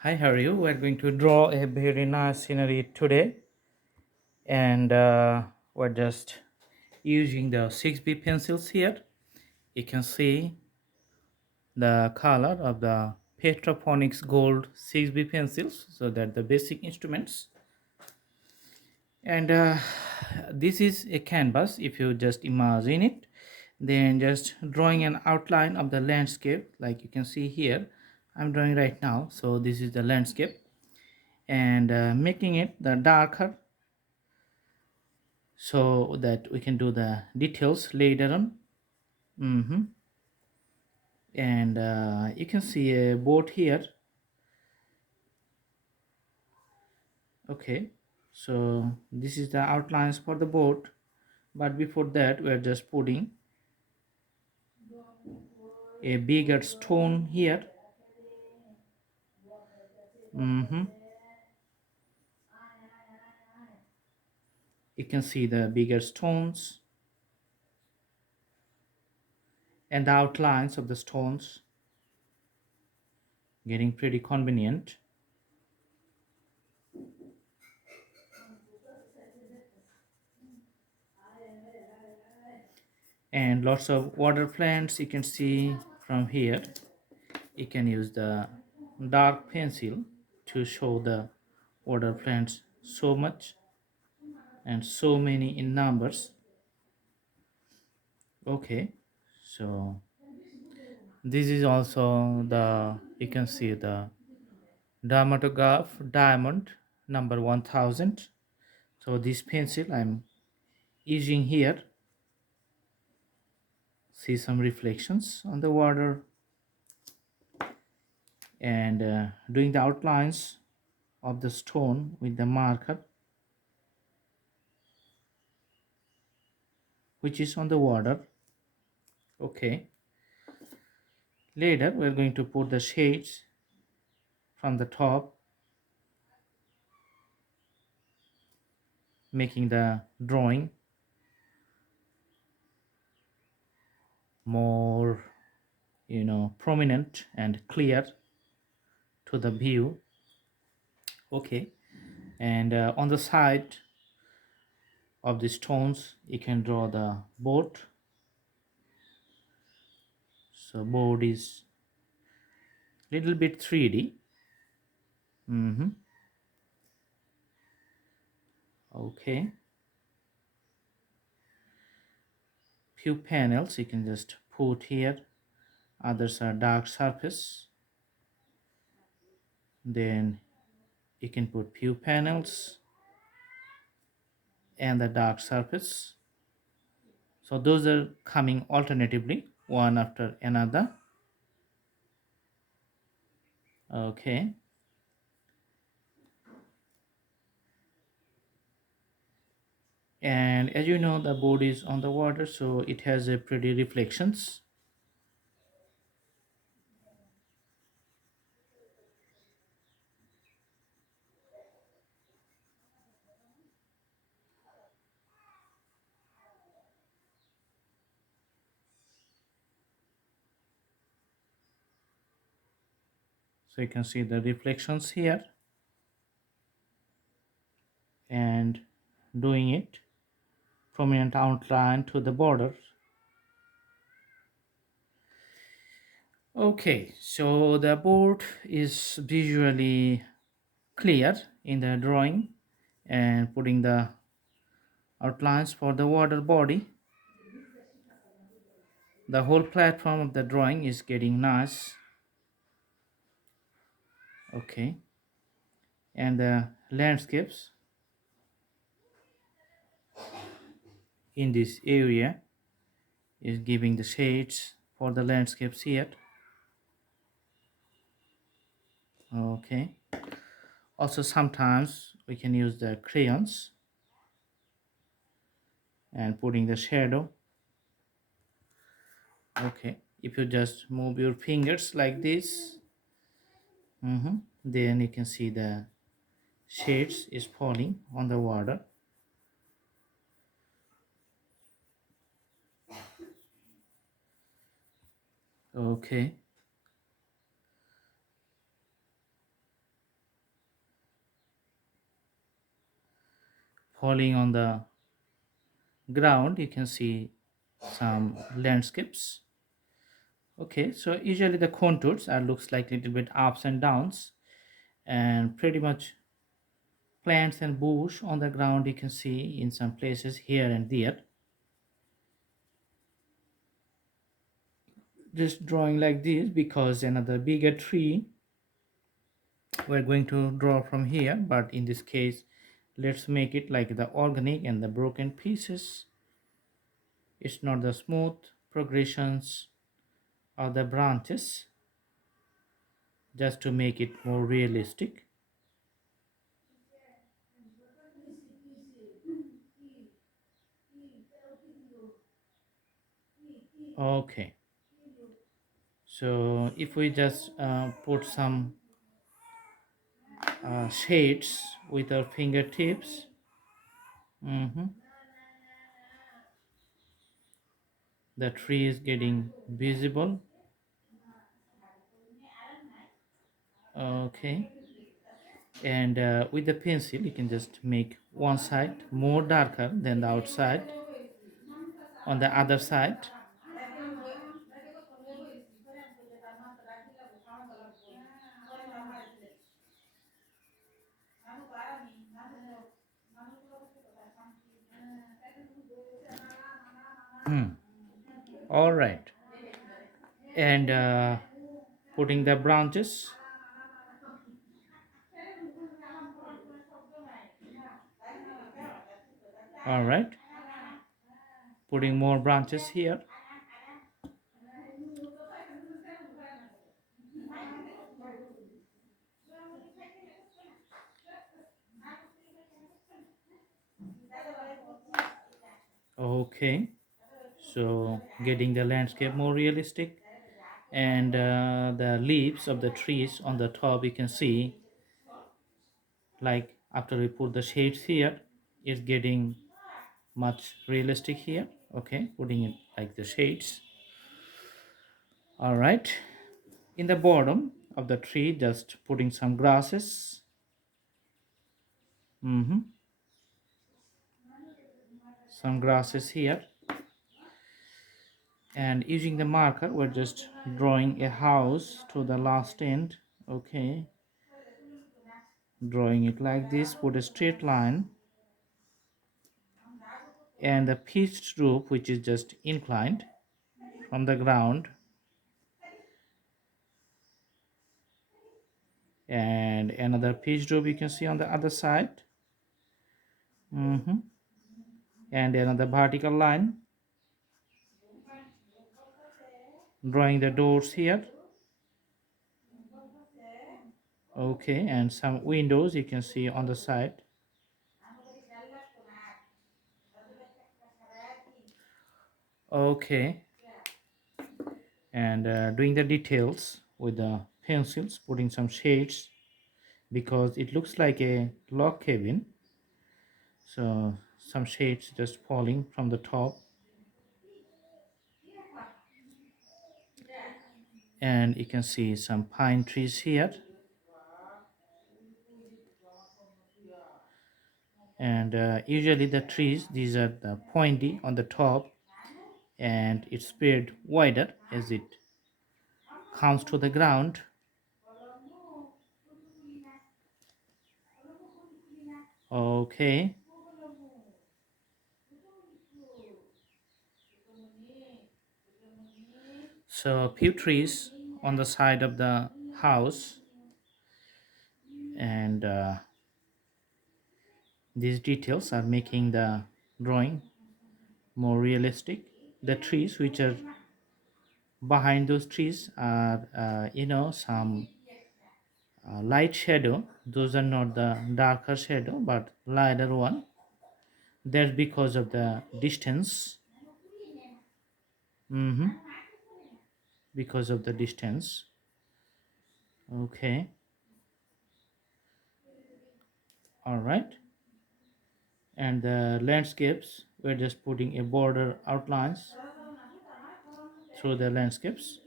Hi, how are you? We're going to draw a very nice scenery today, and we're just using the 6B pencils here. You can see the color of the Petrophonics Gold 6B pencils, so that the basic instruments. And this is a canvas. If you just imagine it, then just drawing an outline of the landscape, like you can see here. I'm drawing right now, so this is the landscape, and making it the darker so that we can do the details later on. And you can see a boat here. Okay, so this is the outlines for the boat, but before that we're just putting a bigger stone here. You can see the bigger stones and the outlines of the stones getting pretty convenient, and lots of water plants you can see from here. You can use the dark pencil to show the water plants so much and so many in numbers. Okay, so this is also the, you can see the dermatograph diamond number 1000. So this pencil I'm using here. See some reflections on the water, and doing the outlines of the stone with the marker which is on the water. Okay, later we're going to put the shades from the top, making the drawing more, prominent and clear to the view. Okay, and on the side of the stones you can draw the boat. So board is little bit 3D. Okay, few panels you can just put here. Others are dark surface. Then you can put few panels and the dark surface. So those are coming alternatively, one after another. Okay, and as you know, the board is on the water, so it has a pretty reflections. So you can see the reflections here, and doing it prominent outline to the border. Okay, so the board is visually clear in the drawing, and putting the outlines for the water body. The whole platform of the drawing is getting nice. Okay, and the landscapes in this area is giving the shades for the landscapes here. Okay, also sometimes we can use the crayons and putting the shadow. Okay, if you just move your fingers like this, then you can see the shades is falling on the water. Okay, falling on the ground. You can see some landscapes. Okay, so usually the contours are looks like little bit ups and downs, and pretty much plants and bush on the ground you can see in some places here and there. Just drawing like this because another bigger tree we're going to draw from here, but in this case let's make it like the organic and the broken pieces. It's not the smooth progressions of the branches, just to make it more realistic. Okay, so if we just put some shades with our fingertips. Mhm. The tree is getting visible. Okay, and with the pencil you can just make one side more darker than the outside on the other side. All right, and putting the branches. All right, putting more branches here. Okay, so getting the landscape more realistic, and the leaves of the trees on the top you can see, like after we put the shades here, it's getting much realistic here. Okay, putting it like the shades. All right, in the bottom of the tree just putting some grasses. Some grasses here, and using the marker we're just drawing a house to the last end. Okay, drawing it like this, put a straight line, and the pitched roof which is just inclined from the ground, and another pitched roof you can see on the other side. And another vertical line, drawing the doors here. Okay, and some windows you can see on the side. Okay, and doing the details with the pencils, putting some shades because it looks like a log cabin, so some shades just falling from the top, and you can see some pine trees here, and usually the trees, these are the pointy on the top, and it's spread wider as it comes to the ground. Okay, so a few trees on the side of the house, and these details are making the drawing more realistic. The trees which are behind those trees are some light shadow. Those are not the darker shadow but lighter one. That's because of the distance. Because of the distance. Okay, all right, and the landscapes we're just putting a border outlines through the landscapes.